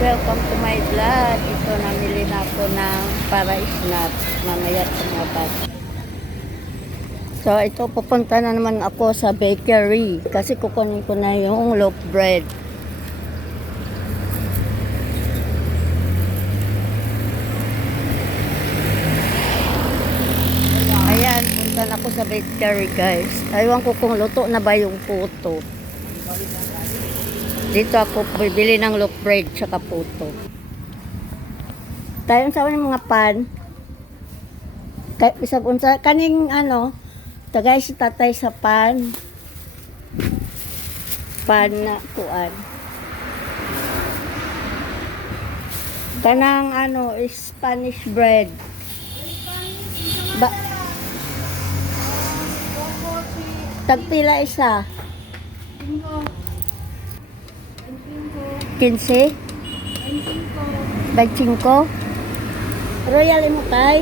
Welcome to my vlog. Ito, namili na ako ng para snack. Mamaya tumabas. So, ito, pupunta na naman ako sa bakery. Kasi kukunin ko na yung loaf bread. Ayan, punta na ako sa bakery, guys. Aywan ko kung luto na ba yung puto. Dito ako bibili ng loaf bread tsaka puto. Tayo sa mga pan. Isang unsa kaning tagay si tatay sa pan. Pan na kuan. Kanang is Spanish bread. Tagpila isa. 15? 25? Royal mo kay?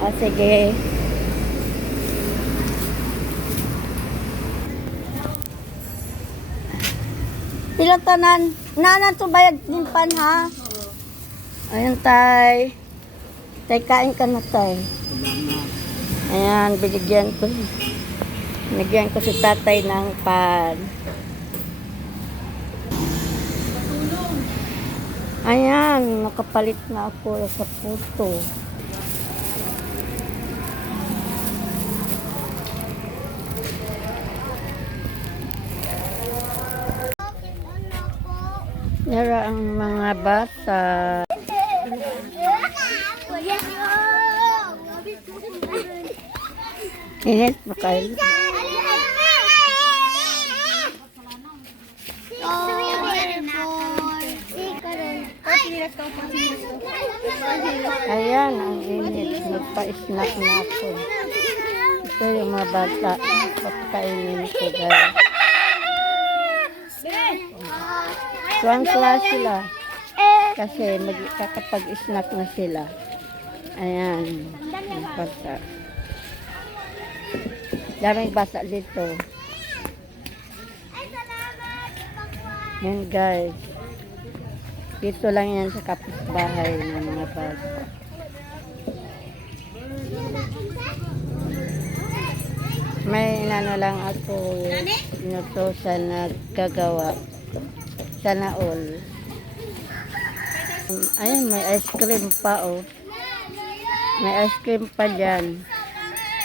O sige. Pila tanan? Nanan to bayad din pan ha? Ayan tay. Tay kain ka na tay. Ayan, binigyan ko. Binigyan ko si tatay ng pan. Ayan, nakapalit na ako sa puto. Yara ang mga bata. Init ba kayo? Ayan, ang init. Nagpa-snack na ako. Ito yung mga bata. Papakainin ko, guys. Suwang-suwa sila. Kasi kakapag-snack na sila. Ayan. Ang bata. Daming bata dito. Ayan, guys. Dito lang yan sa kapitbahay ng mga bata. May lang ako inutosan na gagawa. Sana all. Ayun, may ice cream pa oh. May ice cream pa dyan.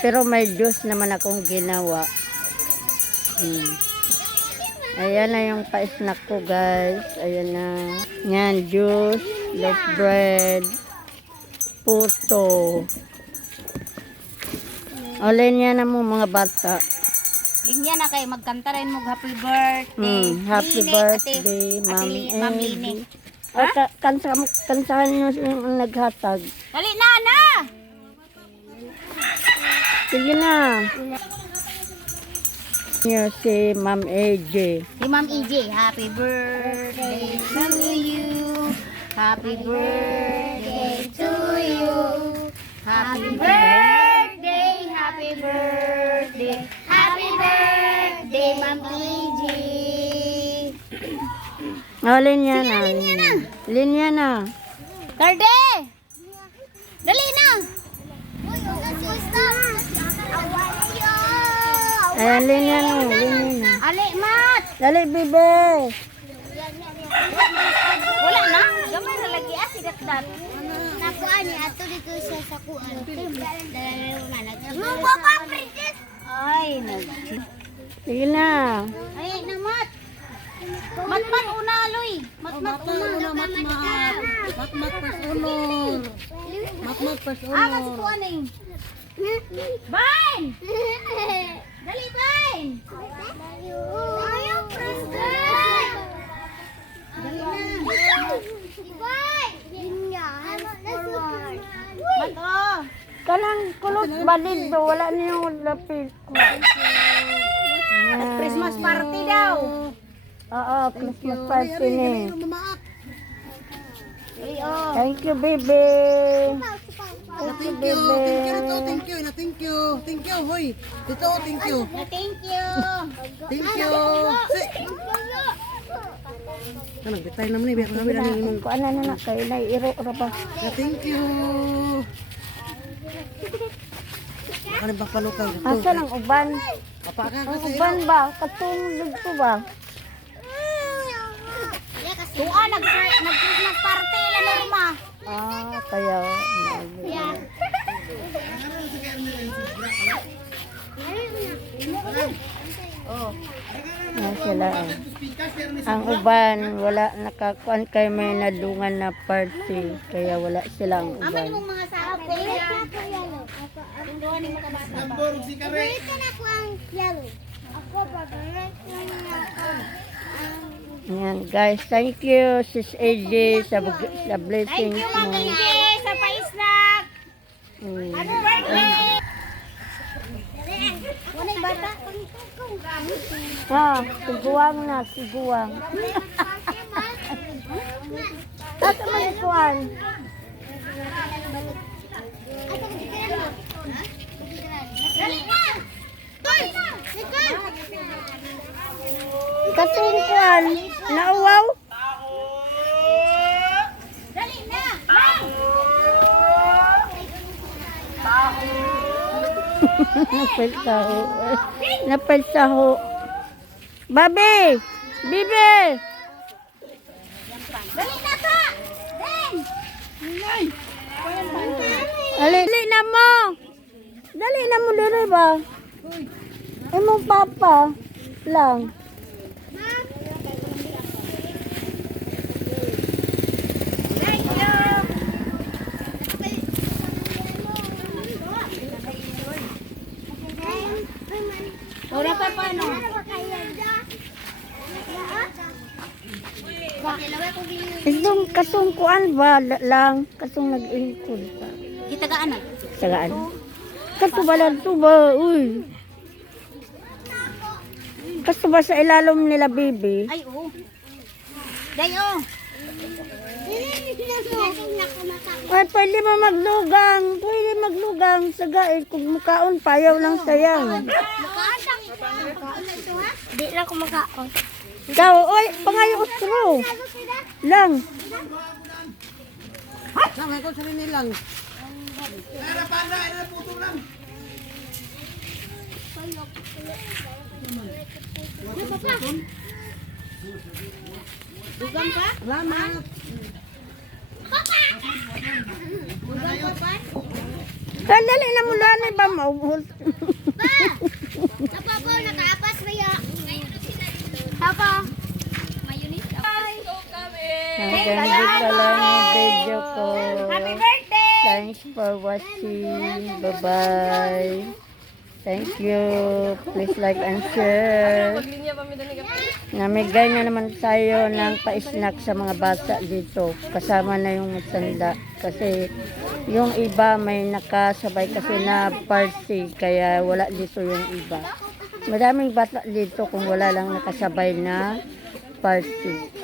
Pero may juice naman akong ginawa. Ayan na yung pa-snack ko, guys. Ayan na. Yan, juice, loaf bread, puto. Alin yan na mo, mga bata. Linya na kayo, magkanta rin mo happy birthday. Happy birthday, Ma'am Amy. Kansahan nyo yung naghatag. Dali na, na! Sige na. Yun si Ma'am AJ. Si Ma'am EJ, happy birthday to you. Happy birthday to you. Happy birthday, happy birthday. Happy birthday, Ma'am EJ. Oh, linya na. Linya na. Tarde! Dali na! Ayan, linya na. Linya na. Ali, Mat! Dali, bibe. Wala na? Gamay na lagi asidat-dat. Nakuan ni ato dito siya sa kuan. Ay, Sige na. ay na, Mat! Mat una, Aloy! Mat una! Mat first uno. Mat first uno. Ah, kasi kuan eh! Bain! Dali, Bain! Ayaw, president! Dali na! Mat, oh! Kanang kulot balid do. Wala niyong lapit ko. Christmas party daw! Oo, Christmas party ni. Ay, oh! Thank you, baby. Thank you. Thank you. Thank you. Thank you. Hoy. Dito, thank you. Thank you! Thank you. Kanang bitay naman biar kami na imong. Kuan na kay naiiro ra ba. Thank you. Ano ba palukang ito? Asa lang uban? Papakan Ang kasi. uban ba? Katong dito ba? Tuwa, nag-Christmas party la Norma. Kaya sila. Ang uban wala nakakuan kay may nadungan na party kaya wala silang Aman uban. imong mga sapi. Ang gawa ni mga kabata ba? Ito na ko ang yellow. Ako ba? Ayan guys, thank you Sis AJ sa Thank blessings you, mo. Ma'am Gigi, sa pa-snack. Mm. Happy birthday! Wala yung bata? Siguwang na, siguwang. Asa man ikuan? Dali na! Toy! Ikaw! Katungkuan, nauwaw? Dali na! Bang! Napalsaho. Napalsaho. Babe! Bibe! Dali na pa! Dali! Dali na mo! Dali na mo dito ba? Imong papa lang. Thank you! Ora pa paano? Itong kasungkuan ba lang? Kasung nag-ingkod pa. Gitagaan na. Sagaan. Kasubalan to ba? Uy. Kaso ba sa ilalom nila, baby? Ay, oo. Day, oh. Ay, pwede mo maglugang. Pwede maglugang. Sagain. Kung mukaon, payaw lang sayang. Di na ko makaon. Ikaw, oy, pangayo ostro. Lang. Sama ko sa nilang. Dugang pa? Salamat. Dali na mo lang ba maubos? Papa ko, nakaapas ba yan? Papa. Hanggang dito lang yung video ko. Happy birthday! Thanks for watching. Bye-bye. Thank you. Please like and share. Namigay na naman tayo ng pa-snack sa mga bata dito. Kasama na yung matanda. Kasi yung iba may nakasabay kasi na party. Kaya wala dito yung iba. Madaming bata dito kung wala lang nakasabay na party.